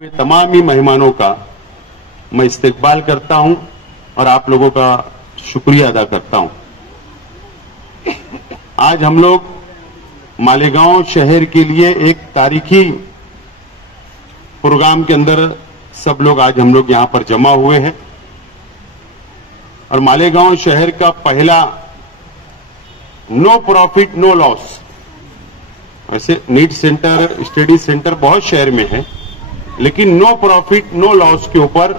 तमाम ही मेहमानों का मैं इस्तकबाल करता हूं और आप लोगों का शुक्रिया अदा करता हूं। आज हम लोग मालेगांव शहर के लिए एक तारीखी प्रोग्राम के अंदर सब लोग आज हम लोग यहां पर जमा हुए हैं और मालेगांव शहर का पहला नो प्रॉफिट नो लॉस, वैसे नीड सेंटर स्टडी सेंटर बहुत शहर में है, लेकिन नो प्रॉफिट नो लॉस के ऊपर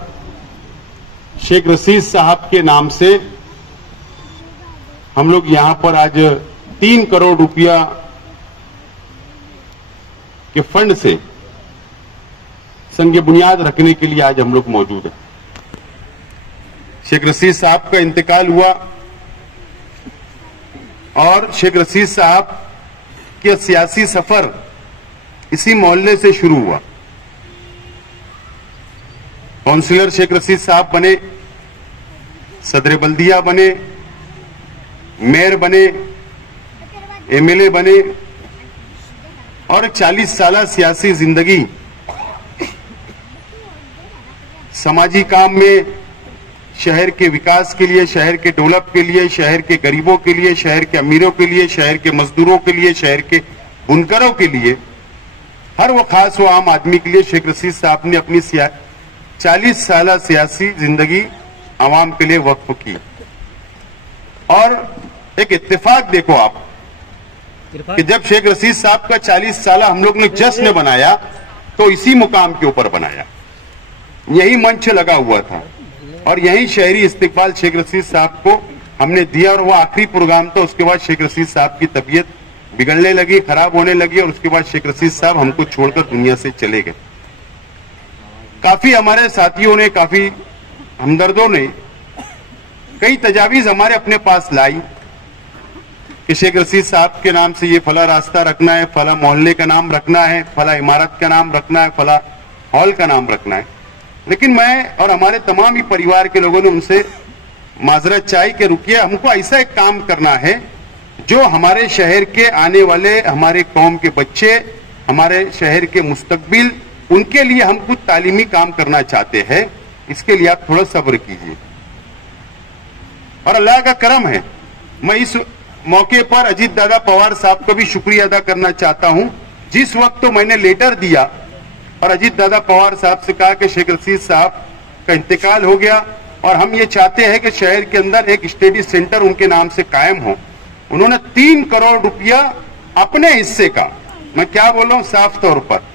शेख रशीद साहब के नाम से हम लोग यहां पर आज 3 करोड़ रुपया के फंड से संग बुनियाद रखने के लिए आज हम लोग मौजूद हैं। शेख रशीद साहब का इंतकाल हुआ और शेख रशीद साहब का सियासी सफर इसी मोहल्ले से शुरू हुआ। काउंसिलर शेख रशीद साहब बने, सदर बल्दिया बने, मेयर बने, एमएलए बने और 40 साल सियासी जिंदगी समाजी काम में, शहर के विकास के लिए, शहर के डेवलप के लिए, शहर के गरीबों के लिए, शहर के अमीरों के लिए, शहर के मजदूरों के लिए, शहर के बुनकरों के लिए, हर वो खास वो आम आदमी के लिए शेख रशीद साहब ने अपनी 40 साल सियासी जिंदगी आवाम के लिए वक्फ की। और एक इत्तेफाक देखो आप कि जब शेख रशीद साहब का 40 साल हम लोग ने जश्न बनाया तो इसी मुकाम के ऊपर बनाया, यही मंच लगा हुआ था और यही शहरी इस्तकबाल शेख रशीद साहब को हमने दिया। और वो आखिरी प्रोग्राम था, उसके बाद शेख रशीद साहब की तबीयत बिगड़ने लगी, खराब होने लगी और उसके बाद शेख रशीद साहब हमको छोड़कर दुनिया से चले गए। काफी हमारे साथियों ने, काफी हमदर्दों ने कई तजावीज हमारे अपने पास लाई कि शेख रशीद साहब के नाम से ये फला रास्ता रखना है, फला मोहल्ले का नाम रखना है, फला इमारत का नाम रखना है, फला हॉल का नाम रखना है। लेकिन मैं और हमारे तमाम ही परिवार के लोगों ने उनसे माजरत चाही कि रुकिए, हमको ऐसा एक काम करना है जो हमारे शहर के आने वाले, हमारे कौम के बच्चे, हमारे शहर के मुस्तकबिल, उनके लिए हम कुछ तालीमी काम करना चाहते हैं। इसके लिए आप थोड़ा सब्र कीजिए। और अल्लाह का करम है, मैं इस मौके पर अजीत दादा पवार साहब का भी शुक्रिया अदा करना चाहता हूं। जिस वक्त तो मैंने लेटर दिया और अजीत दादा पवार साहब से कहा कि शेख रशीद साहब का इंतकाल हो गया और हम ये चाहते हैं कि शहर के अंदर एक स्टडी सेंटर उनके नाम से कायम हो, उन्होंने 3 करोड़ रुपया अपने हिस्से का, मैं क्या बोल रहा हूं साफ तौर पर,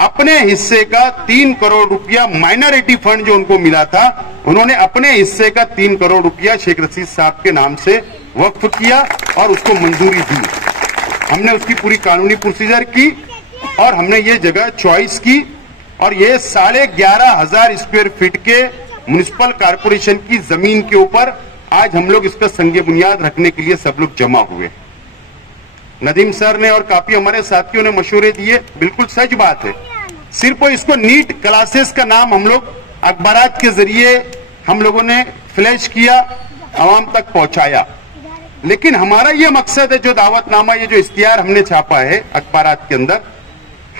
अपने हिस्से का 3 करोड़ रुपया माइनॉरिटी फंड जो उनको मिला था, उन्होंने अपने हिस्से का 3 करोड़ रुपया शेख रशीद साहब के नाम से वक्फ किया और उसको मंजूरी दी। हमने उसकी पूरी कानूनी प्रोसीजर की और हमने ये जगह चॉइस की और ये 11,500 स्क्वायर फीट के म्युनिसिपल कारपोरेशन की जमीन के ऊपर आज हम लोग इसका संग बुनियाद रखने के लिए सब लोग जमा हुए। नदीम सर ने और काफी हमारे साथियों ने मशवरे दिए, बिल्कुल सच बात है। सिर्फ इसको नीट क्लासेस का नाम हम लोग अखबारात के जरिए हम लोगों ने फ्लैश किया, आवाम तक पहुंचाया, लेकिन हमारा ये मकसद है, जो दावतनामा, ये जो इश्तिहार हमने छापा है अखबारात के अंदर,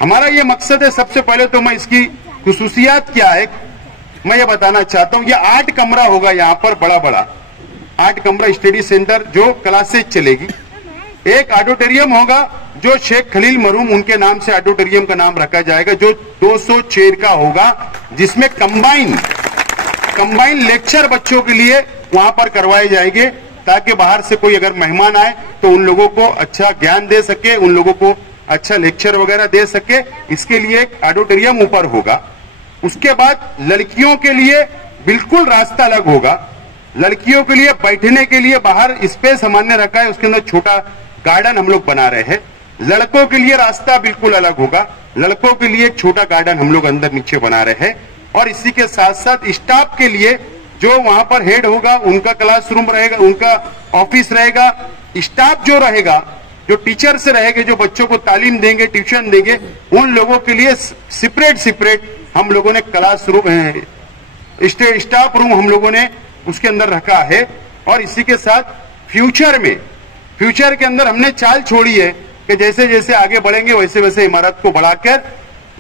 हमारा ये मकसद है। सबसे पहले तो मैं इसकी खुसूसियात क्या है मैं ये बताना चाहता हूं। ये 8 कमरा होगा, यहाँ पर बड़ा बड़ा 8 कमरा स्टडी सेंटर जो क्लासेज चलेगी। एक ऑडिटोरियम होगा जो शेख खलील मरहूम, उनके नाम से ऑडिटोरियम का नाम रखा जाएगा, जो 200 चेयर का होगा, जिसमें कंबाइन लेक्चर बच्चों के लिए वहां पर करवाए जाएंगे, ताकि बाहर से कोई अगर मेहमान आए तो उन लोगों को अच्छा ज्ञान दे सके, उन लोगों को अच्छा लेक्चर वगैरह दे सके। इसके लिए एक ऑडिटोरियम ऊपर होगा। उसके बाद लड़कियों के लिए बिल्कुल रास्ता अलग होगा। लड़कियों के लिए बैठने के लिए बाहर स्पेस हमने रखा है, उसके अंदर छोटा गार्डन हम लोग बना रहे हैं। लड़कों के लिए रास्ता बिल्कुल अलग होगा, लड़कों के लिए एक छोटा गार्डन हम लोग अंदर नीचे बना रहे हैं। और इसी के साथ साथ स्टाफ के लिए जो वहां पर हेड होगा, उनका क्लासरूम रहेगा, उनका ऑफिस रहेगा। स्टाफ जो रहेगा, जो टीचर से रहेंगे, जो बच्चों को तालीम देंगे, ट्यूशन देंगे, उन लोगों के लिए सेपरेट हम लोगों ने क्लासरूम, स्टाफ रूम हम लोगों ने उसके अंदर रखा है। और इसी के साथ फ्यूचर के अंदर हमने चाल छोड़ी है कि जैसे जैसे आगे बढ़ेंगे वैसे वैसे इमारत को बढ़ाकर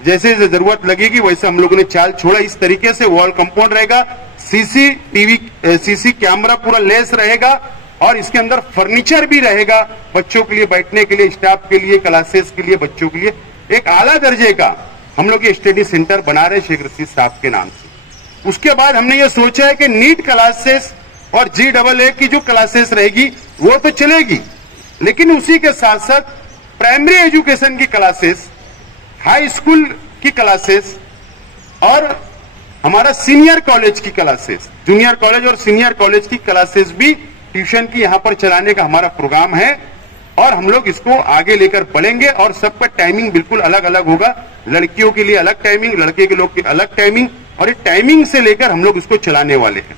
जैसे जरूरत लगेगी वैसे हम लोगों ने चाल छोड़ा। इस तरीके से वॉल कंपाउंड रहेगा, सीसी कैमरा पूरा लेस रहेगा और इसके अंदर फर्नीचर भी रहेगा बच्चों के लिए बैठने के लिए, स्टाफ के लिए, क्लासेस के लिए, बच्चों के लिए एक आला दर्जे का हम लोग ये स्टडी सेंटर बना रहे शेख रशीद साहब के नाम से। उसके बाद हमने ये सोचा है कि नीट क्लासेस और GAA की जो क्लासेस रहेगी वो तो चलेगी, लेकिन उसी के साथ साथ प्राइमरी एजुकेशन की क्लासेस, हाई स्कूल की क्लासेस और हमारा सीनियर कॉलेज की क्लासेस, जूनियर कॉलेज और सीनियर कॉलेज की क्लासेस भी ट्यूशन की यहां पर चलाने का हमारा प्रोग्राम है और हम लोग इसको आगे लेकर बढ़ेंगे और सबका टाइमिंग बिल्कुल अलग अलग होगा। लड़कियों के लिए अलग टाइमिंग, लड़के के लोग की अलग टाइमिंग, और इस टाइमिंग से लेकर हम लोग इसको चलाने वाले हैं।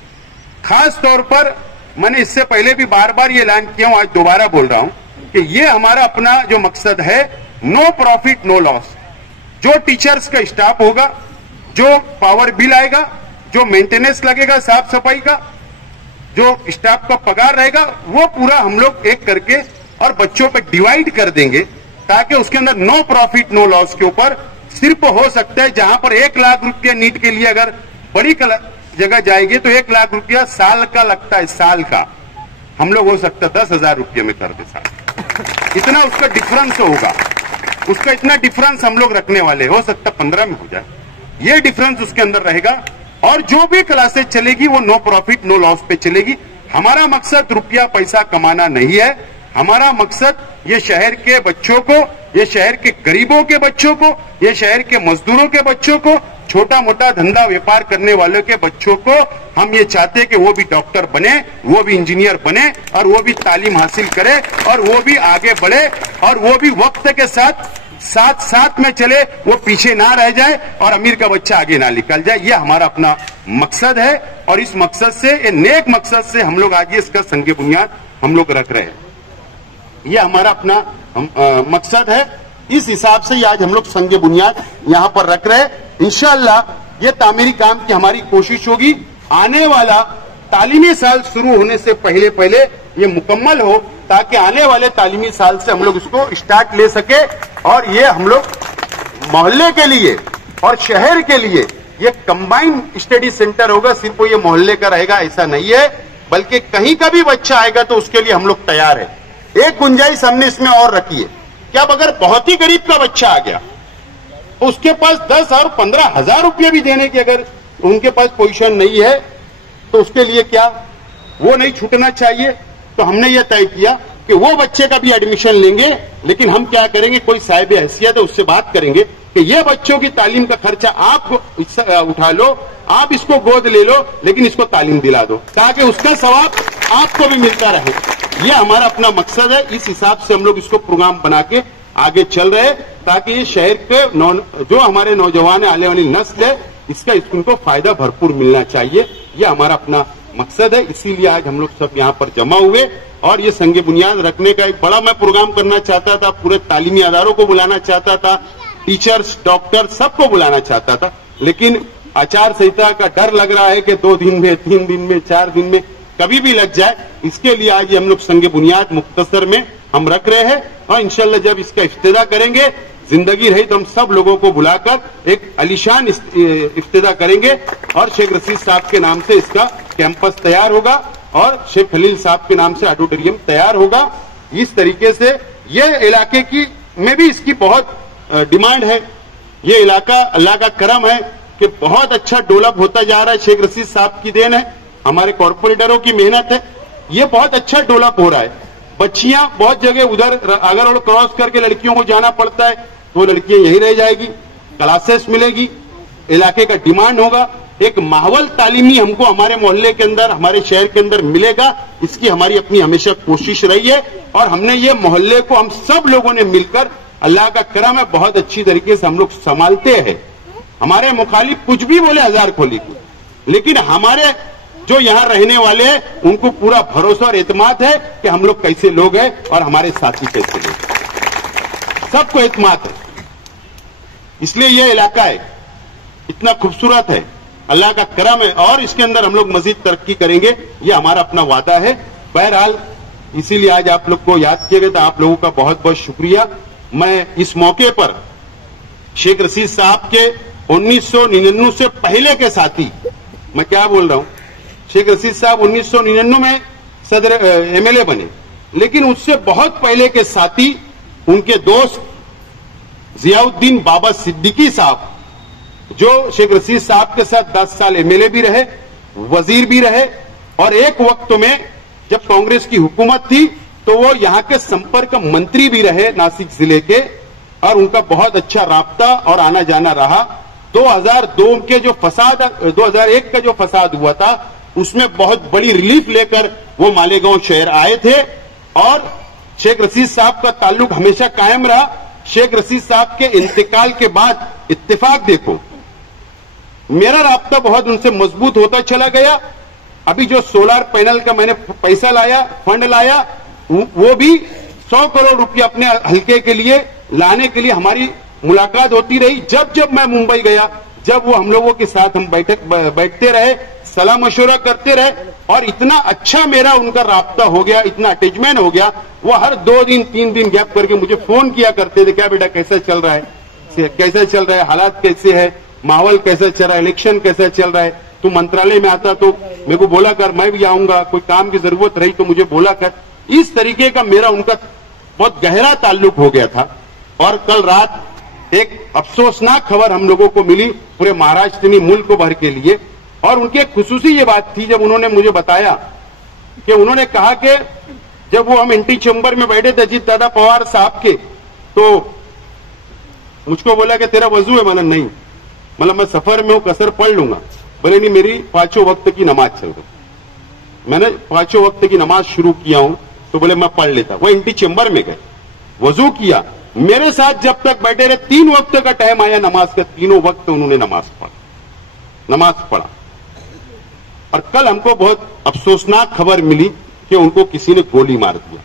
खास तौर पर मैंने इससे पहले भी बार बार ये ऐलान किया हूं, आज दोबारा बोल रहा हूं कि ये हमारा अपना जो मकसद है, नो प्रॉफिट नो लॉस। जो टीचर्स का स्टाफ होगा, जो पावर बिल आएगा, जो मेंटेनेंस लगेगा, साफ सफाई का, जो स्टाफ का पगार रहेगा, वो पूरा हम लोग एक करके और बच्चों पे डिवाइड कर देंगे ताकि उसके अंदर नो प्रॉफिट नो लॉस के ऊपर सिर्फ हो सकता है जहां पर 1 लाख रुपया नीट के लिए अगर बड़ी जगह जाएगी तो 1 लाख रुपया साल का लगता है, साल का हम लोग हो सकता है 10,000 रुपये में कर दे साल। इतना उसका डिफरेंस होगा, उसका इतना डिफरेंस हम लोग रखने वाले, हो सकता 15 में हो जाए, ये डिफरेंस उसके अंदर रहेगा। और जो भी क्लासेस चलेगी वो नो प्रॉफिट नो लॉस पे चलेगी। हमारा मकसद रुपया पैसा कमाना नहीं है, हमारा मकसद ये शहर के बच्चों को, ये शहर के गरीबों के बच्चों को, ये शहर के मजदूरों के बच्चों को, छोटा मोटा धंधा व्यापार करने वालों के बच्चों को हम ये चाहते हैं कि वो भी डॉक्टर बने, वो भी इंजीनियर बने और वो भी तालीम हासिल करे और वो भी आगे बढ़े और वो भी वक्त के साथ साथ में चले, वो पीछे ना रह जाए और अमीर का बच्चा आगे ना निकल जाए। ये हमारा अपना मकसद है और इस मकसद से, ये नेक मकसद से हम लोग आज इसका संग बुनियाद हम लोग रख रहे हैं। ये हमारा अपना मकसद है, इस हिसाब से आज हम लोग संग बुनियाद यहां पर रख रहे हैं। इंशाअल्लाह ये तामीरी काम की हमारी कोशिश होगी आने वाला तालीमी साल शुरू होने से पहले पहले ये मुकम्मल हो ताकि आने वाले तालीमी साल से हम लोग इसको स्टार्ट ले सके और ये हम लोग मोहल्ले के लिए और शहर के लिए ये कंबाइंड स्टडी सेंटर होगा। सिर्फ ये मोहल्ले का रहेगा ऐसा नहीं है, बल्कि कहीं का भी बच्चा आएगा तो उसके लिए हम लोग तैयार है। एक गुंजाइश हमने इसमें और रखी है कि अब अगर बहुत ही गरीब का बच्चा आ गया तो उसके पास 10 और 15,000 रुपये भी देने की अगर उनके पास पोजीशन नहीं है तो उसके लिए क्या वो नहीं छूटना चाहिए। तो हमने ये तय किया कि वो बच्चे का भी एडमिशन लेंगे, लेकिन हम क्या करेंगे, कोई साहिब हैसियत है उससे बात करेंगे कि ये बच्चों की तालीम का खर्चा आप उठा लो, आप इसको गोद ले लो, लेकिन इसको तालीम दिला दो ताकि उसका सवाब आपको भी मिलता रहे। ये हमारा अपना मकसद है। इस हिसाब से हम लोग इसको प्रोग्राम बना के आगे चल रहे ताकि ये शहर के जो हमारे नौजवान आने वाली नस्ल है इसका इनको फायदा भरपूर मिलना चाहिए। ये हमारा अपना मकसद है, इसीलिए आज हम लोग सब यहाँ पर जमा हुए और ये संग बुनियाद रखने का एक बड़ा मैं प्रोग्राम करना चाहता था। पूरे तालीमी अदारों को बुलाना चाहता था, टीचर्स, डॉक्टर सबको बुलाना चाहता था, लेकिन आचार संहिता का डर लग रहा है कि 2 दिन में, 3 दिन में, 4 दिन में कभी भी लग जाए। इसके लिए आज हम लोग संग बुनियाद मुख्तसर में हम रख रहे हैं और इंशाल्लाह जब इसका इफ्तिदा करेंगे, जिंदगी रही तो हम सब लोगों को बुलाकर एक आलीशान इफ्तिदा करेंगे और शेख रशीद साहब के नाम से इसका कैंपस तैयार होगा और शेख खलील साहब के नाम से ऑडिटोरियम तैयार होगा। इस तरीके से ये इलाके की में भी इसकी बहुत डिमांड है। ये इलाका अल्लाह का करम है कि बहुत अच्छा डेवलप होता जा रहा है, शेख रशीद साहब की देन है, हमारे कॉर्पोरेटरों की मेहनत है, ये बहुत अच्छा डेवलप हो रहा है। बच्चियां बहुत जगह उधर अगर रोड क्रॉस करके लड़कियों को जाना पड़ता है तो लड़कियां यहीं रह जाएगी, क्लासेस मिलेगी, इलाके का डिमांड होगा, एक माहौल तालीमी हमको हमारे मोहल्ले के अंदर, हमारे शहर के अंदर मिलेगा। इसकी हमारी अपनी हमेशा कोशिश रही है और हमने ये मोहल्ले को हम सब लोगों ने मिलकर, अल्लाह का करम है, बहुत अच्छी तरीके से हम लोग संभालते हैं। हमारे मुखालिफ कुछ भी बोले, 1000 खोली, लेकिन हमारे जो यहाँ रहने वाले हैं उनको पूरा भरोसा और एतमाद है कि हम लोग कैसे लोग हैं और हमारे साथी कैसे लोग, सबको एतमाद है। इसलिए यह इलाका है इतना खूबसूरत है, अल्लाह का करम है और इसके अंदर हम लोग मजीद तरक्की करेंगे, ये हमारा अपना वादा है। बहरहाल इसीलिए आज आप लोग को याद किया गया था, आप लोगों का बहुत बहुत शुक्रिया। मैं इस मौके पर शेख रशीद साहब के 1999 से पहले के साथी, मैं क्या बोल रहा हूं, शेख रशीद साहब 1999 में सदर एमएलए बने, लेकिन उससे बहुत पहले के साथी उनके दोस्त जियाउद्दीन बाबा सिद्दीकी साहब, जो शेख रशीद साहब के साथ 10 साल एमएलए भी रहे, वजीर भी रहे, और एक वक्त में जब कांग्रेस की हुकूमत थी तो वो यहां के संपर्क मंत्री भी रहे नासिक जिले के, और उनका बहुत अच्छा राब्ता और आना जाना रहा। 2002 के जो फसाद, 2001 का जो फसाद हुआ था, उसमें बहुत बड़ी रिलीफ लेकर वो मालेगांव शहर आए थे, और शेख रशीद साहब का ताल्लुक हमेशा कायम रहा। शेख रशीद साहब के इंतकाल के बाद इत्तेफाक देखो, मेरा राब्ता बहुत उनसे मजबूत होता चला गया। अभी जो सोलर पैनल का मैंने पैसा लाया, फंड लाया, वो भी 100 करोड़ रुपया अपने हल्के के लिए लाने के लिए हमारी मुलाकात होती रही। जब जब मैं मुंबई गया, जब वो हम लोगों के साथ हम बैठते रहे, सलाह मशवरा करते रहे, और इतना अच्छा मेरा उनका राब्ता हो गया, इतना अटैचमेंट हो गया, वो हर 2 दिन 3 दिन गैप करके मुझे फोन किया करते थे, क्या बेटा कैसा चल रहा है, कैसा चल रहा है, हालात कैसे है, माहौल कैसा चल रहा है, इलेक्शन कैसा चल रहा है, तू मंत्रालय में आता तो मेरे को बोला कर, मैं भी आऊंगा, कोई काम की जरूरत रही तो मुझे बोला कर। इस तरीके का मेरा उनका बहुत गहरा ताल्लुक हो गया था। और कल रात एक अफसोसनाक खबर हम लोगों को मिली पूरे महाराष्ट्र में, मुल्क भर के लिए, और उनकी एक खुसूसी ये बात थी, जब उन्होंने मुझे बताया कि उन्होंने कहा कि जब वो हम एंटी चेंबर में बैठे थे अजीत दादा पवार साहब के, तो मुझको बोला कि तेरा वजू है, मतलब नहीं, मतलब मैं सफर में हूं, कसर पढ़ लूंगा। बोले नहीं, मेरी 5 वक्त की नमाज चल रही, मैंने 5 वक्त की नमाज शुरू किया हूं, तो बोले मैं पढ़ लेता। वो एंटी चेंबर में गए, वजू किया, मेरे साथ जब तक बैठे रहे, 3 वक्त का टाइम आया नमाज का, तीनों वक्त उन्होंने नमाज पढ़ा। और कल हमको बहुत अफसोसनाक खबर मिली कि उनको किसी ने गोली मार दिया,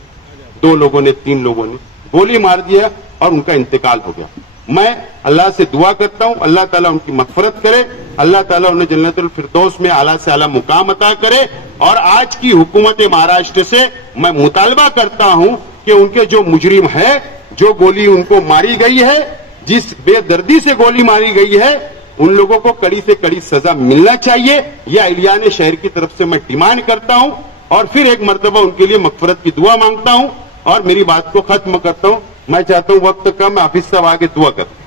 2 लोगों ने, 3 लोगों ने गोली मार दिया और उनका इंतकाल हो गया। मैं अल्लाह से दुआ करता हूं, अल्लाह ताला उनकी मगफरत करे, अल्लाह ताला उन्हें जन्नतुल फिरदौस में आला से आला मुकाम अता करे। और आज की हुकूमत महाराष्ट्र से मैं मुतालबा करता हूं कि उनके जो मुजरिम है, जो गोली उनको मारी गई है, जिस बेदर्दी से गोली मारी गई है, उन लोगों को कड़ी से कड़ी सजा मिलना चाहिए, यह अहलियाने शहर की तरफ से मैं डिमांड करता हूं। और फिर एक मर्तबा उनके लिए मगफरत की दुआ मांगता हूं और मेरी बात को खत्म करता हूं। मैं चाहता हूं, वक्त कम, हाफिज साहब आगे दुआ करते।